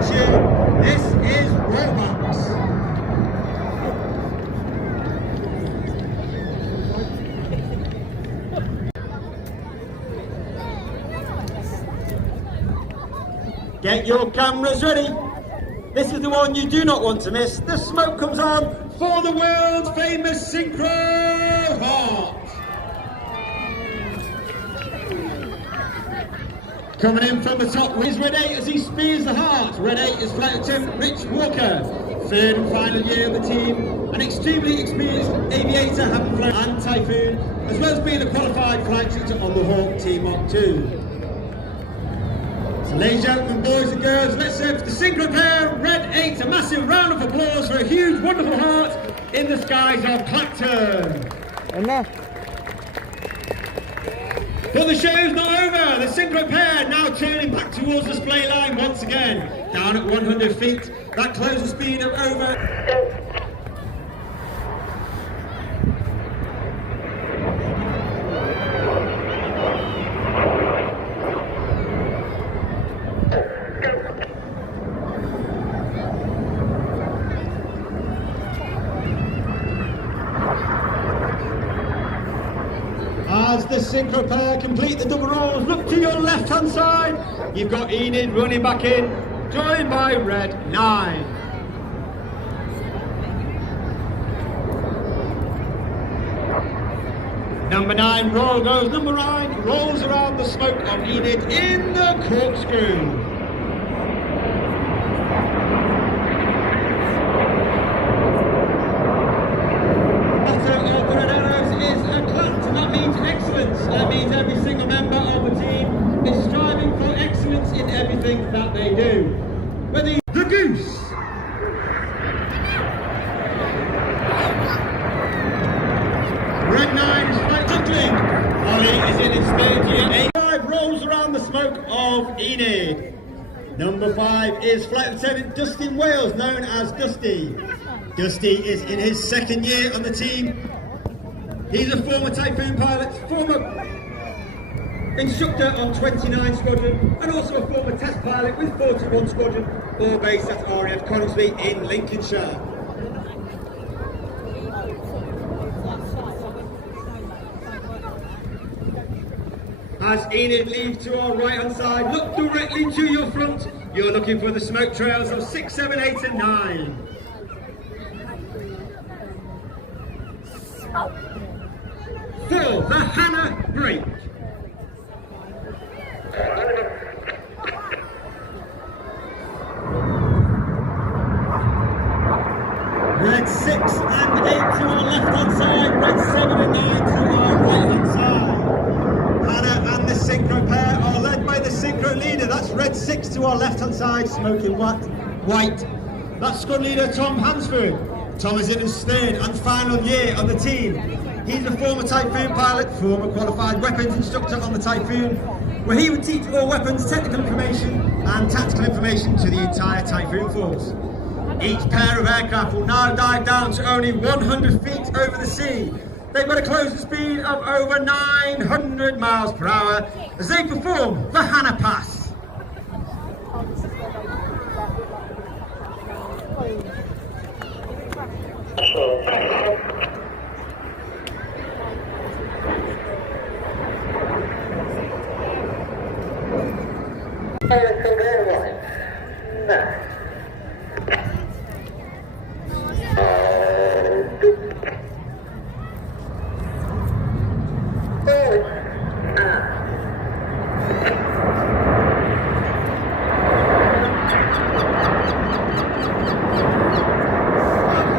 This is Robux. Get your cameras ready. This is the one you do not want to miss. The smoke comes on for the world famous Synchro Heart. Coming in from the top is Red 8 as he spears the heart. Red 8 is Clacton, Rich Walker. Third and final year of the team. An extremely experienced aviator having flown and Typhoon, as well as being a qualified flight instructor on the Hawk Team Mark 2. So ladies and gentlemen, boys and girls, let's serve the synchro pair, Red 8. A massive round of applause for a huge, wonderful heart in the skies of Clacton. But the show's not over. The synchro pair now turning back towards the display line once again. Down at 100 feet. That closing speed of over... As the synchro pair complete the double rolls, look to your left hand side. You've got Enid running back in, joined by Red 9. Number 9 roll goes. Number 9 rolls around the smoke of Enid in the corkscrew. That means every single member of the team is striving for excellence in everything that they do. Whether the goose. Red 9 is flight tackling. Ollie is in his third year. 5 rolls around the smoke of Enid. Number 5 is Flight Lieutenant Dustin Wales, known as Dusty. Dusty is in his second year on the team. He's a former Typhoon pilot, former instructor on 29 Squadron, and also a former test pilot with 41 Squadron, all based at RAF Coningsby in Lincolnshire. As Enid leaves to our right hand side, look directly to your front. You're looking for the smoke trails of 6, 7, 8 and 9. For the Hannah break. Red 6 and 8 to our left hand side, Red 7 and 9 to our right hand side. Hannah and the synchro pair are led by the synchro leader, that's Red 6 to our left hand side, smoking white. That's squad leader Tom Hansford. Tom is in his third and final year on the team. He's a former Typhoon pilot, former qualified weapons instructor on the Typhoon, where he would teach all weapons technical information and tactical information to the entire Typhoon force. Each pair of aircraft will now dive down to only 100 feet over the sea. They've got a closing speed of over 900 miles per hour as they perform the Hannah Pass.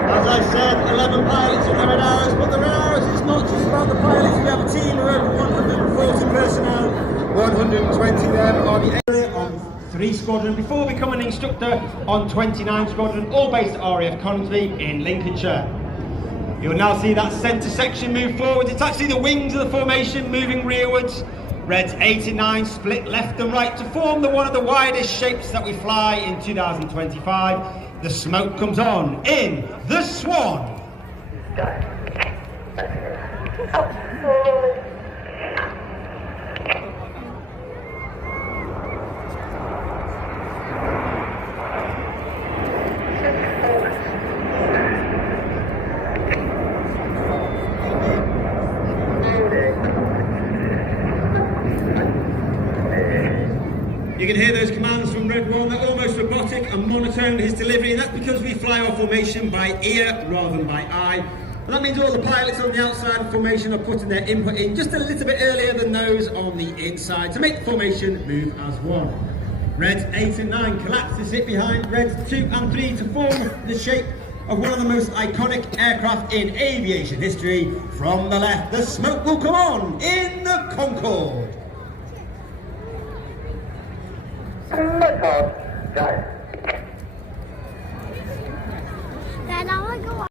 As I said, 11 pilots in the red hours, but the red hours is not just about the pilots. We have a team of over 140 personnel, 120 of them are the area on 3 Squadron before becoming an instructor on 29 Squadron, all based at RAF Coningsby in Lincolnshire. You'll now see that centre section move forward. It's actually the wings of the formation moving rearwards. Reds 8 and 9 split left and right to form one of the widest shapes that we fly in 2025. The smoke comes on in the Swan. You can hear those commands from Red 1, they're almost robotic and monotone his delivery, and that's because we fly our formation by ear rather than by eye. And that means all the pilots on the outside of formation are putting their input in just a little bit earlier than those on the inside to make the formation move as one. Reds 8 and 9 collapse to sit behind Reds 2 and 3 to form the shape of one of the most iconic aircraft in aviation history. From the left, the smoke will come on in the Concorde. Lights on, go. Then I want to go